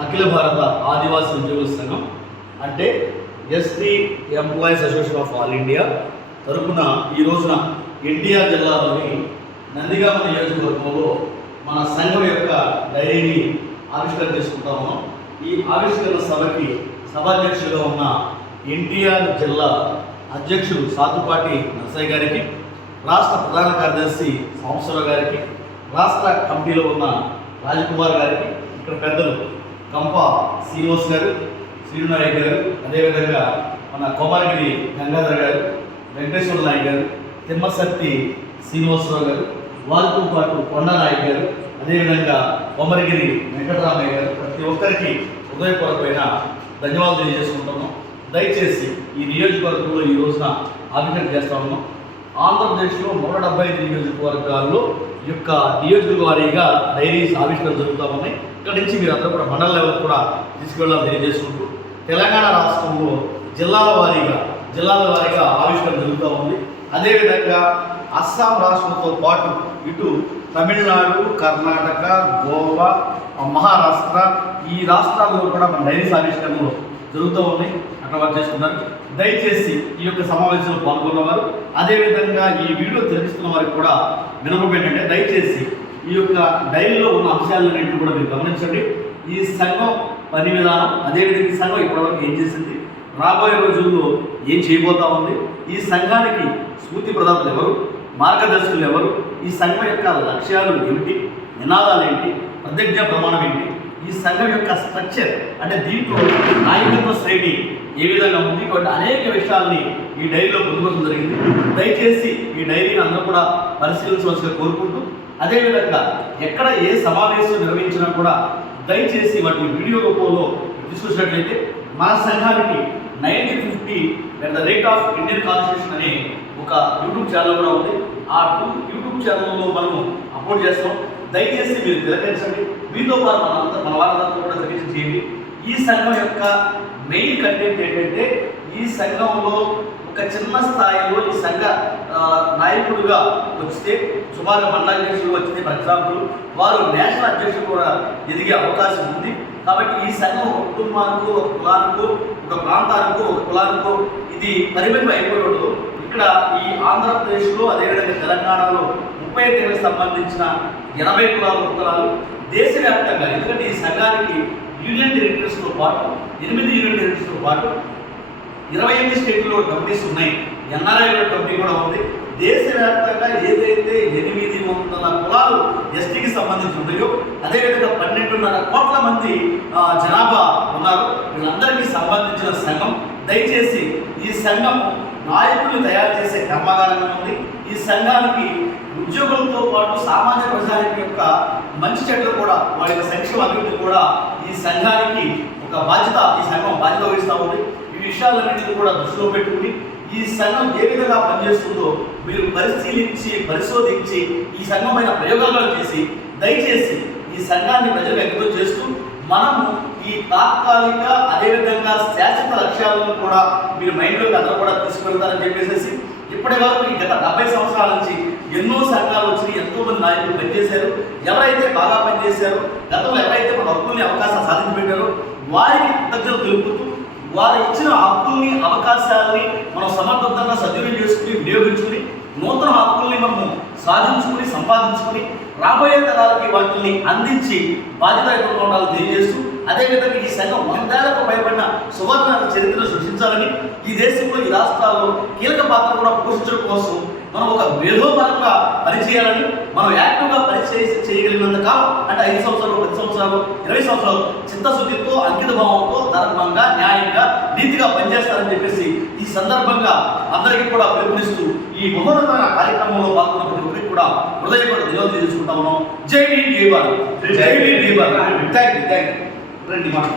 అఖిల భారత ఆదివాసీ ఉద్యోగుల సంఘం అంటే ST employees association of all India తరపున ఈ రోజున ఎన్టీఆర్ జిల్లాలోని నందిగామ నియోజకవర్గంలో మన సంఘం యొక్క డైరీని ఆవిష్కరణ చేసుకుంటా ఉన్నాం. ఈ ఆవిష్కరణ సభకి సభాధ్యక్షులుగా ఉన్న ఎన్టీఆర్ జిల్లా అధ్యక్షుడు సాతుపాటి నర్సయ్య గారికి రాష్ట్ర ప్రధాన కార్యదర్శి సాంబశివరావు గారికి రాష్ట్ర కమిటీలో ఉన్న రాజకుమార్ గారికి ఇక్కడ పెద్దలు కంప శ్రీనివాస్ గారు శ్రీనారాయణ గారు అదేవిధంగా మన కోమారగిరి గంగాధర్ గారు వెంకటేశ్వర నాయక్ గారు తిమ్మసర్తి శ్రీనివాసరావు గారు వారితో పాటు కొండనాయక్ గారు అదేవిధంగా కొమరగిరి వెంకటరామయ్య గారు ప్రతి ఒక్కరికి హృదయపూర్వకమైన ధన్యవాదాలు తెలియజేసుకుంటున్నాం. దయచేసి ఈ నియోజకవర్గంలో ఈ రోజున ఆవిష్కరణ చేస్తా ఉన్నాం. ఆంధ్రప్రదేశ్లో నూట డెబ్బై ఐదు నియోజకవర్గాల్లో యొక్క నియోజకవర్గ వారీగా డైరీస్ ఆవిష్కరణ జరుగుతూ ఉన్నాయి. ఇక్కడ నుంచి మీరు అందరూ కూడా మండల లెవెల్ కూడా తీసుకెళ్ళాలని తెలియజేసుకుంటూ తెలంగాణ రాష్ట్రంలో జిల్లాల వారీగా జిల్లాల వారీగా ఆవిష్కరణ జరుగుతూ ఉంది. అదేవిధంగా అస్సాం రాష్ట్రంతో పాటు ఇటు తమిళనాడు కర్ణాటక గోవా మహారాష్ట్ర ఈ రాష్ట్రాల్లో కూడా మన డైరీస్ ఆవిష్కరణలు జరుగుతూ ఉన్నాయి అక్కడ వారు చేసుకున్నారు దయచేసి ఈ యొక్క సమావేశంలో పాల్గొన్నవారు అదేవిధంగా ఈ వీడియో తెలుస్తున్న వారికి కూడా వినపబెట్టంటే ఏంటంటే దయచేసి ఈ యొక్క డైరీలో ఉన్న అంశాలన్నింటినీ కూడా మీరు గమనించండి. ఈ సంఘం పని విధానం అదేవిధంగా ఈ సంఘం ఇప్పటివరకు ఏం చేసింది? రాబోయే రోజుల్లో ఏం చేయబోతా ఉంది? ఈ సంఘానికి స్ఫూర్తి ప్రదాతలు ఎవరు? మార్గదర్శకులు ఎవరు? ఈ సంఘం యొక్క లక్ష్యాలు ఏమిటి? నినాదాలు ఏంటి? ప్రతిజ్ఞ ప్రమాణం ఏంటి? ఈ సంఘం యొక్క స్ట్రక్చర్ అంటే దీంట్లో నాయకత్వ శ్రేణి ఏ విధంగా ఉంది? కాబట్టి అనేక విషయాల్ని ఈ డైరీలో పొందుకోవడం జరిగింది. దయచేసి ఈ డైరీని అందరూ కూడా పరిశీలించవలసిగా కోరుకుంటూ అదేవిధంగా ఎక్కడ ఏ సమావేశం నిర్వహించినా కూడా దయచేసి వాటిని వీడియో రూపంలో తీసుకొచ్చినట్లయితే మన సంఘానికి nineteen fifty at the rate of Indian constitution అనే ఒక యూట్యూబ్ ఛానల్ కూడా ఉంది. ఆ టూ యూట్యూబ్ ఛానల్లో మనము అప్లోడ్ చేస్తాం. దయచేసి మీరు తిలకించండి మీతో పాటు మనంతా మన వాళ్ళందరూ కూడా తిలకించి చేయండి. ఈ సంఘం యొక్క మెయిన్ కంటెంట్ ఏంటంటే ఈ సంఘంలో ఒక చిన్న స్థాయిలో ఈ సంఘ నాయకుడుగా వస్తే సుమారుగా మండలాధ్యక్షుడు వచ్చింది. ఫర్ ఎగ్జాంపుల్ వారు నేషనల్ అధ్యక్షులు కూడా ఎదిగే అవకాశం ఉంది. కాబట్టి ఈ సంఘం ఒక కుటుంబానికి ఒక కులానికో ఒక ప్రాంతానికో ఒక కులానికో ఇది పరిమితం అయిపోయి ఉండదు. ఇక్కడ ఈ ఆంధ్రప్రదేశ్లో అదేవిధంగా తెలంగాణలో ముప్పై తేదీకి సంబంధించిన ఎనభై కులాలు కులాలు దేశవ్యాప్తంగా ఎందుకంటే ఈ సంఘానికి యూనియన్ టెరిటరీస్తో పాటు ఎనిమిది యూనియన్ టెరిటరీస్తో పాటు ఇరవై ఎనిమిది స్టేట్లో కంపెనీస్ ఉన్నాయి. ఎన్ఆర్ఐ కంపెనీ కూడా ఉంది. దేశవ్యాప్తంగా ఏదైతే ఎనిమిది వందల కులాలు ఎస్టీకి సంబంధించి ఉన్నాయో అదేవిధంగా పన్నెండున్నర కోట్ల మంది జనాభా ఉన్నారు. వీళ్ళందరికీ సంబంధించిన సంఘం. దయచేసి ఈ సంఘం నాయకులు తయారు చేసే కర్మాగారంగా ఉంది. ఈ సంఘానికి ఉద్యోగులతో పాటు సామాజిక ప్రజానికి యొక్క మంచి చెట్లు కూడా వారి యొక్క సంక్షేమ అభివృద్ధి కూడా ఈ సంఘానికి ఒక బాధ్యత ఈ సంఘం బాధ్యత వహిస్తూ ఉంది. ఈ విషయాలన్నింటినీ కూడా దృష్టిలో పెట్టుకుని ఈ సంఘం ఏ విధంగా పనిచేస్తుందో మీరు పరిశీలించి పరిశోధించి ఈ సంఘమైన ప్రయోగాలు చేసి దయచేసి ఈ సంఘాన్ని ప్రజలు ఎంతో చేస్తూ మనము ఈ తాత్కాలిక అదేవిధంగా శాశ్వత లక్ష్యాలను కూడా మీరు మైండ్లోకి అందరూ కూడా తీసుకెళ్తారని చెప్పేసి ఇప్పటి వరకు ఈ గత డెబ్బై సంవత్సరాల నుంచి ఎన్నో సంఘాలు వచ్చినాయి ఎంతో మంది నాయకులు పనిచేశారు ఎవరైతే బాగా పనిచేశారో గతంలో ఎవరైతే మన హక్కుల్ని అవకాశం సాధించి పెట్టారో వారికి కృతజ్ఞతలు తెలుపుతూ వారు ఇచ్చిన హక్కుల్ని అవకాశం సంపాదించుకుని రాబోయే తరాలకి వాటిని అందించి బాధ్యతాయుతంగా ఉండాలని తెలియజేస్తూ అదేవిధంగా ఈ సంఘం వందేళ్ళకు భయపడిన సువర్ణ చరిత్ర సృష్టించాలని ఈ దేశంలో ఈ రాష్ట్రాల్లో కీలక పాత్ర కూడా పోషించడం కోసం మనం ఒక మేధోపరంగా పనిచేయాలని మనం యాక్టివ్గా పనిచేయ చేయగలిగినంత కాలం అంటే ఐదు సంవత్సరాలు పది సంవత్సరాలు ఇరవై సంవత్సరాలు చిత్తశుద్ధితో అంకితభావంతో ధర్మంగా న్యాయంగా నీతిగా పనిచేస్తారని చెప్పేసి ఈ సందర్భంగా అందరికీ కూడా పిలుపునిస్తూ ఈ మహోన్నతమైన కార్యక్రమంలో పాల్గొన్న కూడా హృదయపూర్వక ధన్యవాదాలు తెలుసుకుంటా ఉన్నాం. జై భీమ్ జై భారత్. జై Bhim thank you thank you రండి మాట